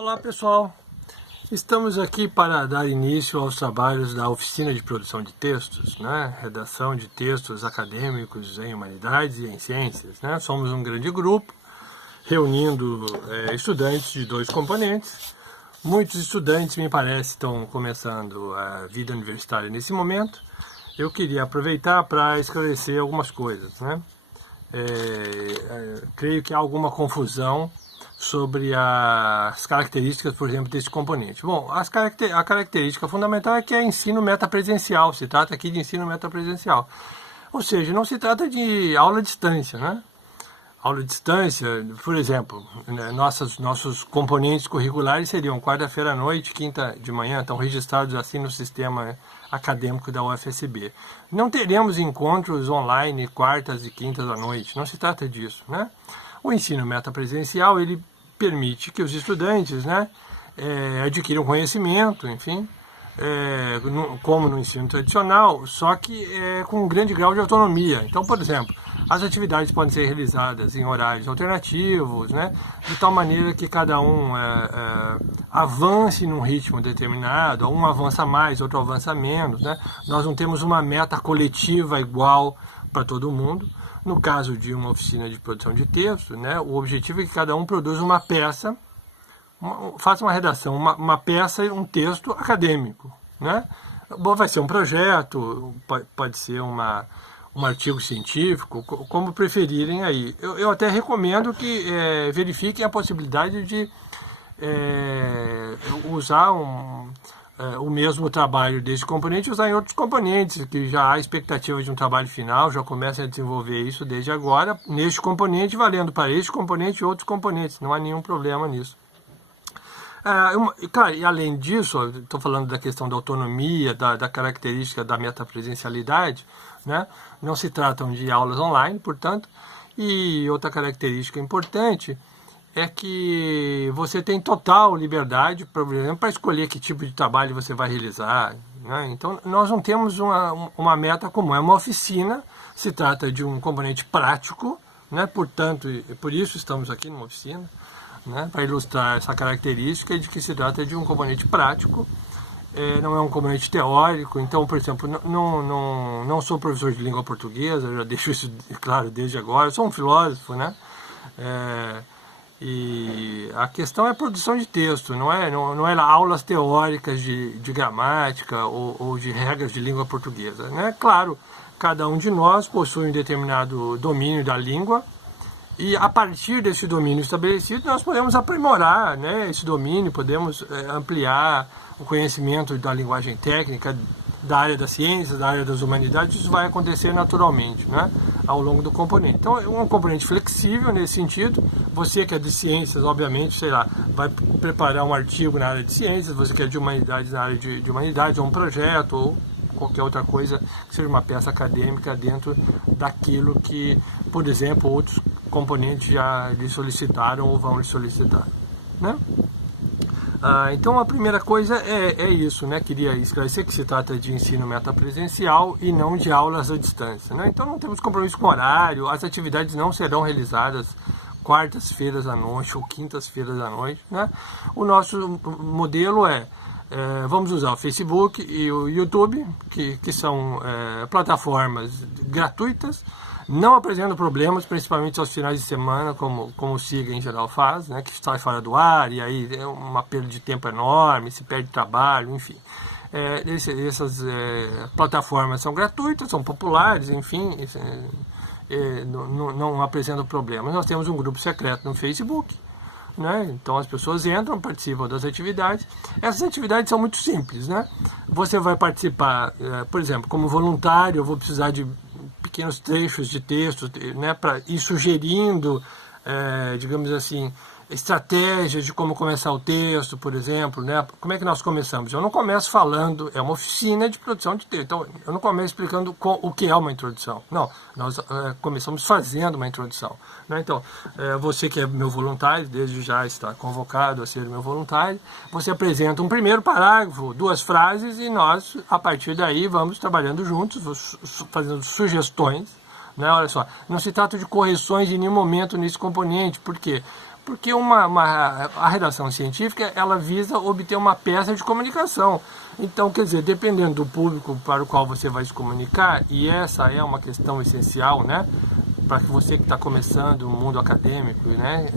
Olá pessoal, estamos aqui para dar início aos trabalhos da oficina de produção de textos, redação de textos acadêmicos em humanidades e em ciências. Somos um grande grupo, reunindo estudantes de dois componentes. Muitos estudantes, me parece, estão começando a vida universitária nesse momento. Eu queria aproveitar para esclarecer algumas coisas. Creio que há alguma confusão sobre as características, por exemplo, desse componente. Bom, a característica fundamental é que é ensino metapresencial, se trata aqui de ensino metapresencial. Ou seja, não se trata de aula à distância, Aula à distância, por exemplo, nossos componentes curriculares seriam quarta-feira à noite, quinta de manhã, estão registrados assim no sistema acadêmico da UFSB. Não teremos encontros online quartas e quintas à noite, não se trata disso, O ensino metapresencial, ele permite que os estudantes adquiram conhecimento, enfim, como no ensino tradicional, só que com um grande grau de autonomia. Então, por exemplo, as atividades podem ser realizadas em horários alternativos, de tal maneira que cada um avance num ritmo determinado, um avança mais, outro avança menos. Nós não temos uma meta coletiva igual para todo mundo. No caso de uma oficina de produção de texto, o objetivo é que cada um produza uma peça, faça uma redação, uma peça e um texto acadêmico. Bom, vai ser um projeto, pode ser um artigo científico, como preferirem aí. Eu até recomendo que verifiquem a possibilidade de usar o mesmo trabalho desse componente, usar em outros componentes, que já há expectativa de um trabalho final, já começa a desenvolver isso desde agora, neste componente, valendo para este componente e outros componentes, não há nenhum problema nisso. Claro, e além disso, estou falando da questão da autonomia, da característica da metapresencialidade, não se tratam de aulas online, portanto, e outra característica importante é que você tem total liberdade, por exemplo, para escolher que tipo de trabalho você vai realizar. Então, nós não temos uma meta comum, é uma oficina, se trata de um componente prático, portanto, por isso estamos aqui numa oficina, para ilustrar essa característica de que se trata de um componente prático, não é um componente teórico. Então, por exemplo, não sou professor de língua portuguesa, já deixo isso claro desde agora, eu sou um filósofo, E a questão é a produção de texto, não é aulas teóricas de gramática ou de regras de língua portuguesa. Claro, cada um de nós possui um determinado domínio da língua e a partir desse domínio estabelecido nós podemos aprimorar esse domínio, podemos ampliar o conhecimento da linguagem técnica, da área das ciências, da área das humanidades. Isso vai acontecer naturalmente, ao longo do componente. Então, é um componente flexível nesse sentido. Você que é de ciências, obviamente, vai preparar um artigo na área de ciências, você que é de humanidades na área de humanidades, ou um projeto, ou qualquer outra coisa que seja uma peça acadêmica dentro daquilo que, por exemplo, outros componentes já lhe solicitaram ou vão lhe solicitar. Então a primeira coisa é isso, queria esclarecer que se trata de ensino metapresencial e não de aulas à distância. Então não temos compromisso com horário, as atividades não serão realizadas quartas-feiras à noite ou quintas-feiras à noite. O nosso modelo vamos usar o Facebook e o YouTube, que são plataformas gratuitas, não apresentam problemas, principalmente aos finais de semana, como o SIGA em geral faz, que sai fora do ar, e aí é uma perda de tempo enorme, se perde trabalho, enfim. Essas plataformas são gratuitas, são populares, enfim, não apresentam problemas. Nós temos um grupo secreto no Facebook, então as pessoas entram, participam das atividades. Essas atividades são muito simples, Você vai participar, por exemplo, como voluntário. Eu vou precisar de pequenos trechos de texto, para ir sugerindo, digamos assim, estratégias de como começar o texto, por exemplo, Como é que nós começamos? Eu não começo falando, é uma oficina de produção de texto, então eu não começo explicando o que é uma introdução. Não, nós começamos fazendo uma introdução. Então, você que é meu voluntário, desde já está convocado a ser meu voluntário, você apresenta um primeiro parágrafo, 2 frases, e nós, a partir daí, vamos trabalhando juntos, fazendo sugestões. Olha só, não se trata de correções em nenhum momento nesse componente. Por quê? Porque a redação científica, ela visa obter uma peça de comunicação. Então, quer dizer, dependendo do público para o qual você vai se comunicar, e essa é uma questão essencial, né, para que você que está começando o mundo acadêmico, né,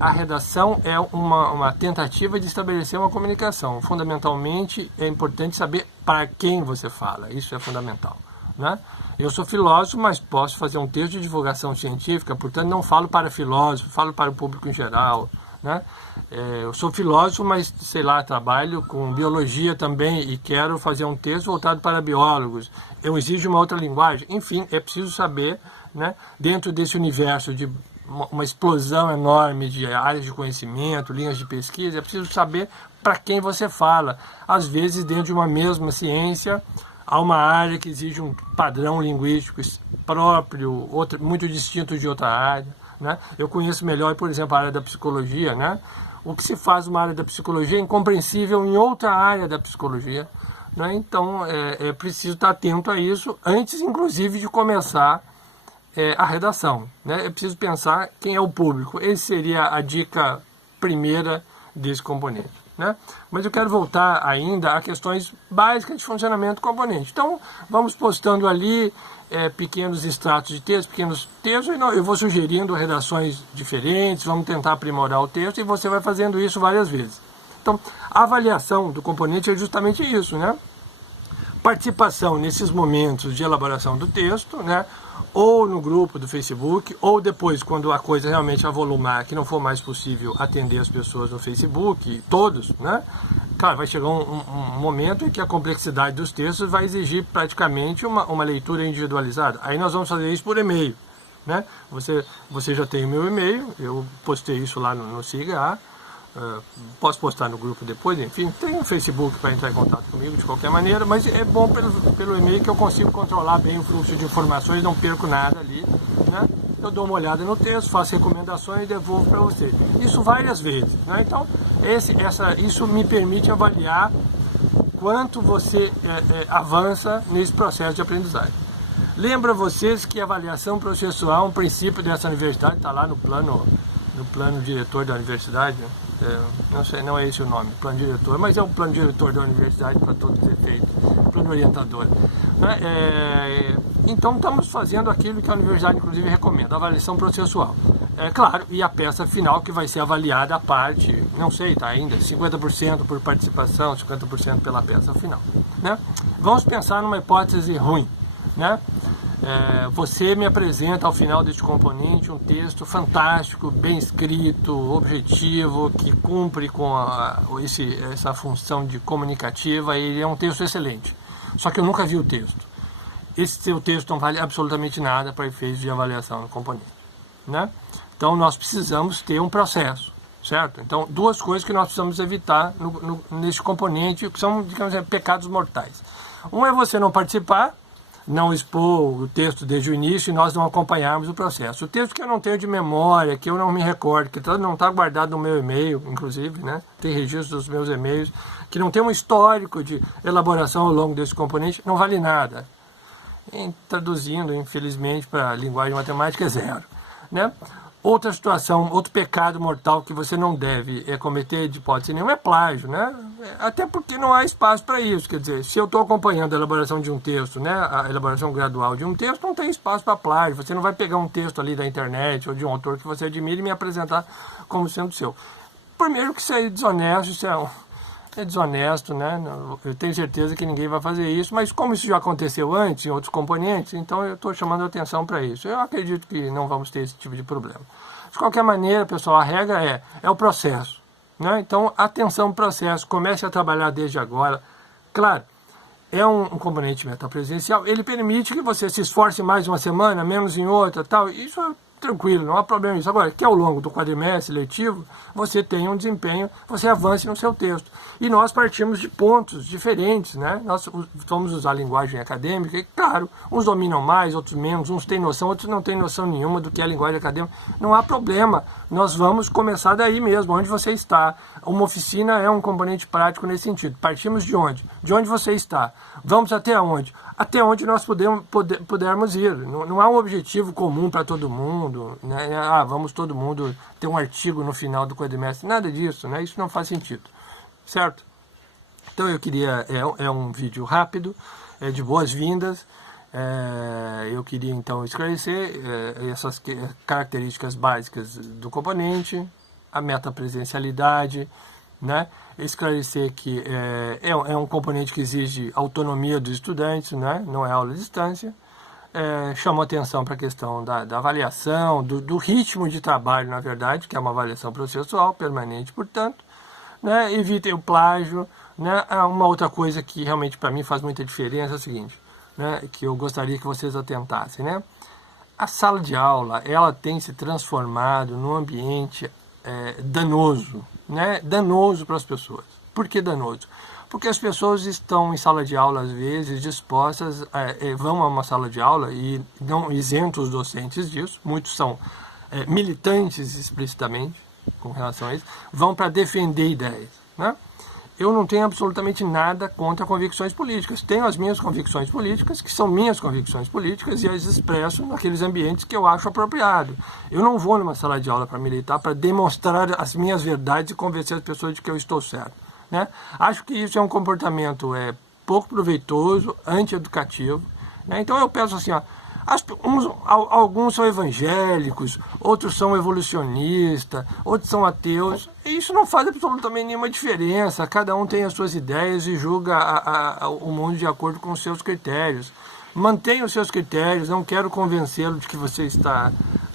a redação é uma tentativa de estabelecer uma comunicação. Fundamentalmente, é importante saber para quem você fala, isso é fundamental, né? Eu sou filósofo, mas posso fazer um texto de divulgação científica, portanto não falo para filósofos, falo para o público em geral, né? Eu sou filósofo, mas, sei lá, trabalho com biologia também e quero fazer um texto voltado para biólogos. Eu exijo uma outra linguagem. Enfim, é preciso saber, né, dentro desse universo de uma explosão enorme de áreas de conhecimento, linhas de pesquisa, é preciso saber para quem você fala. Às vezes, dentro de uma mesma ciência, há uma área que exige um padrão linguístico próprio, muito distinto de outra área, né? Eu conheço melhor, por exemplo, a área da psicologia, né? O que se faz numa área da psicologia é incompreensível em outra área da psicologia, né? Então, é preciso estar atento a isso antes, inclusive, de começar a redação, né? É preciso pensar quem é o público. Essa seria a dica primeira desse componente, né? Mas eu quero voltar ainda a questões básicas de funcionamento do componente. Então, vamos postando ali pequenos extratos de texto, pequenos textos, e eu vou sugerindo redações diferentes, vamos tentar aprimorar o texto, e você vai fazendo isso várias vezes. Então, a avaliação do componente é justamente isso, né? Participação nesses momentos de elaboração do texto, né? Ou no grupo do Facebook, ou depois, quando a coisa realmente avolumar, que não for mais possível atender as pessoas no Facebook, todos, né? Claro, vai chegar um momento em que a complexidade dos textos vai exigir praticamente uma leitura individualizada. Aí nós vamos fazer isso por e-mail, né? Você já tem o meu e-mail, eu postei isso lá no SIGA. Posso postar no grupo depois, enfim, tem um Facebook para entrar em contato comigo de qualquer maneira, mas é bom pelo e-mail que eu consigo controlar bem o fluxo de informações, não perco nada ali, né? Eu dou uma olhada no texto, faço recomendações e devolvo para você. Isso várias vezes, né? Então, isso me permite avaliar quanto você avança nesse processo de aprendizagem. Lembra vocês que a avaliação processual é um princípio dessa universidade, está lá no plano diretor da universidade, né? Não sei, não é esse o nome, plano diretor, mas é um plano diretor da universidade para todos os efeitos, plano orientador, né? Então estamos fazendo aquilo que a universidade inclusive recomenda, a avaliação processual. Claro, e a peça final que vai ser avaliada à parte, não sei, tá ainda, 50% por participação, 50% pela peça final, né? Vamos pensar numa hipótese ruim, né? Você me apresenta ao final deste componente um texto fantástico, bem escrito, objetivo, que cumpre com essa função de comunicativa, e ele é um texto excelente. Só que eu nunca vi o texto. Esse seu texto não vale absolutamente nada para efeitos de avaliação do componente, né? Então nós precisamos ter um processo, certo? Então, duas coisas que nós precisamos evitar nesse componente, que são, digamos, pecados mortais. Um é você não participar, não expor o texto desde o início e nós não acompanharmos o processo. O texto que eu não tenho de memória, que eu não me recordo, que não está guardado no meu e-mail, inclusive, né? Tem registro dos meus e-mails, que não tem um histórico de elaboração ao longo desse componente, não vale nada. Traduzindo, infelizmente, para a linguagem matemática, é zero, né? Outra situação, outro pecado mortal que você não deve cometer de hipótese nenhuma é plágio, né? Até porque não há espaço para isso. Quer dizer, se eu estou acompanhando a elaboração de um texto, né, a elaboração gradual de um texto, não tem espaço para plágio. Você não vai pegar um texto ali da internet ou de um autor que você admira e me apresentar como sendo seu. Primeiro que isso é desonesto, isso é desonesto, né? Eu tenho certeza que ninguém vai fazer isso, mas como isso já aconteceu antes em outros componentes, então eu estou chamando a atenção para isso. Eu acredito que não vamos ter esse tipo de problema. De qualquer maneira, pessoal, a regra é o processo, né? Então, atenção ao processo, comece a trabalhar desde agora. Claro, é um componente metapresencial, ele permite que você se esforce mais uma semana, menos em outra, tal. Isso é tranquilo, não há problema nisso. Agora, que ao longo do quadrimestre letivo, você tenha um desempenho, você avance no seu texto. E nós partimos de pontos diferentes, né? Nós vamos usar a linguagem acadêmica, e claro, uns dominam mais, outros menos, uns têm noção, outros não têm noção nenhuma do que é a linguagem acadêmica. Não há problema, nós vamos começar daí mesmo, onde você está. Uma oficina é um componente prático nesse sentido. Partimos de onde? De onde você está. Vamos até onde? até onde nós pudermos ir. Não há um objetivo comum para todo mundo, né? Vamos todo mundo ter um artigo no final do quadrimestre, nada disso, né? Isso não faz sentido, certo? Então eu queria, é um vídeo rápido, de boas-vindas. Eu queria então esclarecer essas características básicas do componente, a metapresencialidade, né? Esclarecer que é um componente que exige autonomia dos estudantes, né? Não é aula à distância. Chamou atenção para a questão da avaliação, do ritmo de trabalho, na verdade, que é uma avaliação processual permanente, portanto, né? Evitem o plágio, né? Uma outra coisa que realmente para mim faz muita diferença é o seguinte, né? Que eu gostaria que vocês atentassem, né? A sala de aula, ela tem se transformado num ambiente danoso, né? Danoso para as pessoas. Por que danoso? Porque as pessoas estão em sala de aula, às vezes, dispostas, vão a uma sala de aula e não isentam os docentes disso, muitos são militantes explicitamente com relação a isso, vão para defender ideias, né? Eu não tenho absolutamente nada contra convicções políticas. Tenho as minhas convicções políticas, que são minhas convicções políticas, e as expresso naqueles ambientes que eu acho apropriado. Eu não vou numa sala de aula para militar, para demonstrar as minhas verdades e convencer as pessoas de que eu estou certo, né? Acho que isso é um comportamento pouco proveitoso, antieducativo, né? Então eu penso assim, ó, alguns são evangélicos, outros são evolucionistas, outros são ateus, e isso não faz absolutamente nenhuma diferença. Cada um tem as suas ideias e julga o mundo de acordo com os seus critérios. Mantenha os seus critérios, não quero convencê-lo de que você está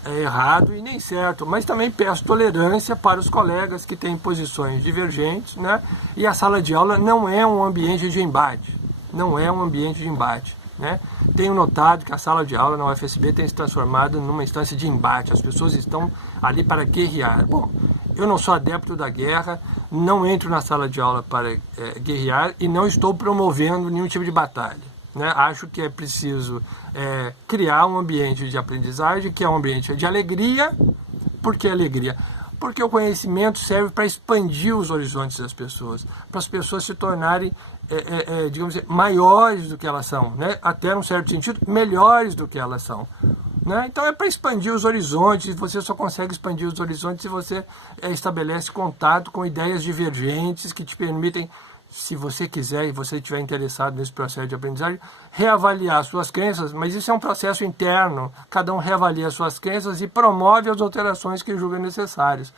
errado e nem certo, mas também peço tolerância para os colegas que têm posições divergentes, né? E a sala de aula não é um ambiente de embate, não é um ambiente de embate, né? Tenho notado que a sala de aula na UFSB tem se transformado numa instância de embate. As pessoas estão ali para guerrear. Bom, eu não sou adepto da guerra, não entro na sala de aula para guerrear e não estou promovendo nenhum tipo de batalha, né? Acho que é preciso criar um ambiente de aprendizagem, que é um ambiente de alegria. Por que alegria? Porque o conhecimento serve para expandir os horizontes das pessoas, para as pessoas se tornarem, digamos assim, maiores do que elas são, né? Até num certo sentido, melhores do que elas são, né? Então é para expandir os horizontes. Você só consegue expandir os horizontes se você estabelece contato com ideias divergentes que te permitem, se você quiser e você estiver interessado nesse processo de aprendizagem, reavaliar suas crenças, mas isso é um processo interno. Cada um reavalia suas crenças e promove as alterações que julga necessárias.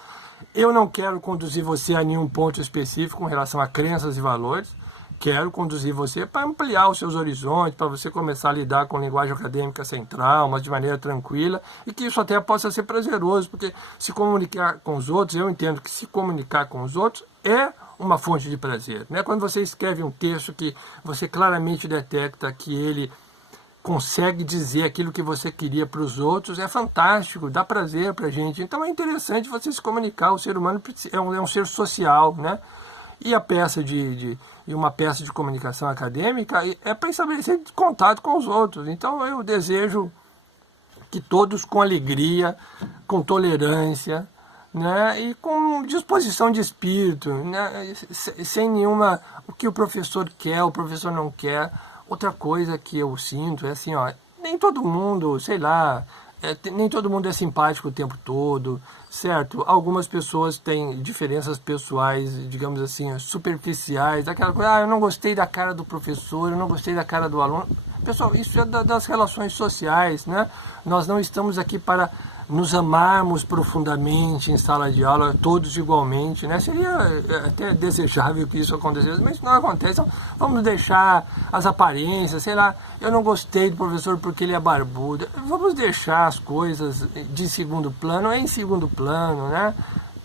Eu não quero conduzir você a nenhum ponto específico com relação a crenças e valores. Quero conduzir você para ampliar os seus horizontes, para você começar a lidar com linguagem acadêmica sem traumas, de maneira tranquila, e que isso até possa ser prazeroso, porque se comunicar com os outros, eu entendo que se comunicar com os outros é uma fonte de prazer, né? Quando você escreve um texto que você claramente detecta que ele consegue dizer aquilo que você queria para os outros, é fantástico, dá prazer para a gente. Então é interessante você se comunicar. O ser humano é um ser social, né? E a peça uma peça de comunicação acadêmica é para estabelecer contato com os outros. Então eu desejo que todos, com alegria, com tolerância, né, e com disposição de espírito, né, sem nenhuma, o que o professor quer, o professor não quer. Outra coisa que eu sinto é assim, ó, nem todo mundo, sei lá, nem todo mundo é simpático o tempo todo, certo? Algumas pessoas têm diferenças pessoais, digamos assim, superficiais, aquela coisa, eu não gostei da cara do professor, eu não gostei da cara do aluno. Pessoal, isso é das relações sociais, né? Nós não estamos aqui para nos amarmos profundamente em sala de aula, todos igualmente, né? Seria até desejável que isso acontecesse, mas não acontece. Então, vamos deixar as aparências, sei lá, eu não gostei do professor porque ele é barbudo. Vamos deixar as coisas de segundo plano em segundo plano, né?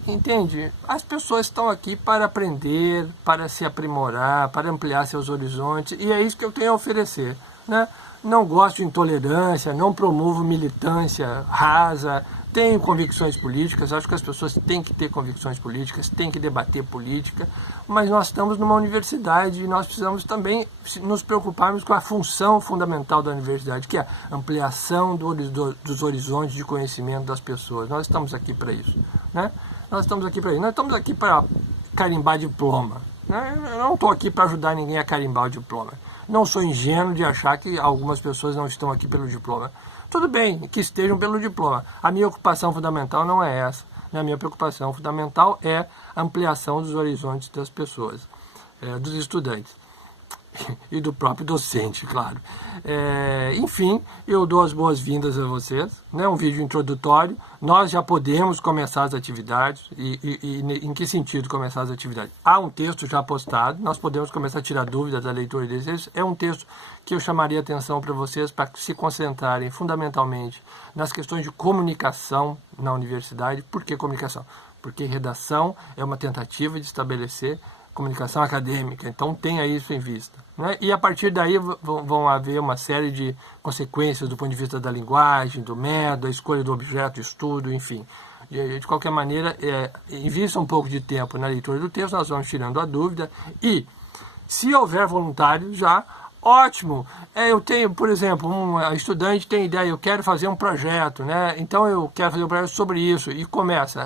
Entende? As pessoas estão aqui para aprender, para se aprimorar, para ampliar seus horizontes, e é isso que eu tenho a oferecer, né? Não gosto de intolerância, não promovo militância rasa, tenho convicções políticas, acho que as pessoas têm que ter convicções políticas, têm que debater política, mas nós estamos numa universidade e nós precisamos também nos preocuparmos com a função fundamental da universidade, que é a ampliação dos horizontes de conhecimento das pessoas. Nós estamos aqui para isso, né? Nós estamos aqui para isso, nós estamos aqui para carimbar diploma, né? Eu não estou aqui para ajudar ninguém a carimbar o diploma. Não sou ingênuo de achar que algumas pessoas não estão aqui pelo diploma. Tudo bem, que estejam pelo diploma. A minha ocupação fundamental não é essa. A minha preocupação fundamental é a ampliação dos horizontes das pessoas, dos estudantes. E do próprio docente, claro. Enfim, eu dou as boas-vindas a vocês, né? Um vídeo introdutório. Nós já podemos começar as atividades. E em que sentido começar as atividades? Há um texto já postado, nós podemos começar a tirar dúvidas da leitura desses. É um texto que eu chamaria atenção para vocês para se concentrarem fundamentalmente nas questões de comunicação na universidade. Por que comunicação? Porque redação é uma tentativa de estabelecer comunicação acadêmica, então tenha isso em vista, né? E a partir daí vão haver uma série de consequências do ponto de vista da linguagem, do método, da escolha do objeto de estudo, enfim. De qualquer maneira, invista um pouco de tempo na leitura do texto, nós vamos tirando a dúvida e, se houver voluntário já, ótimo. Eu tenho, por exemplo, um estudante tem ideia, eu quero fazer um projeto, né? Então eu quero fazer um projeto sobre isso e começa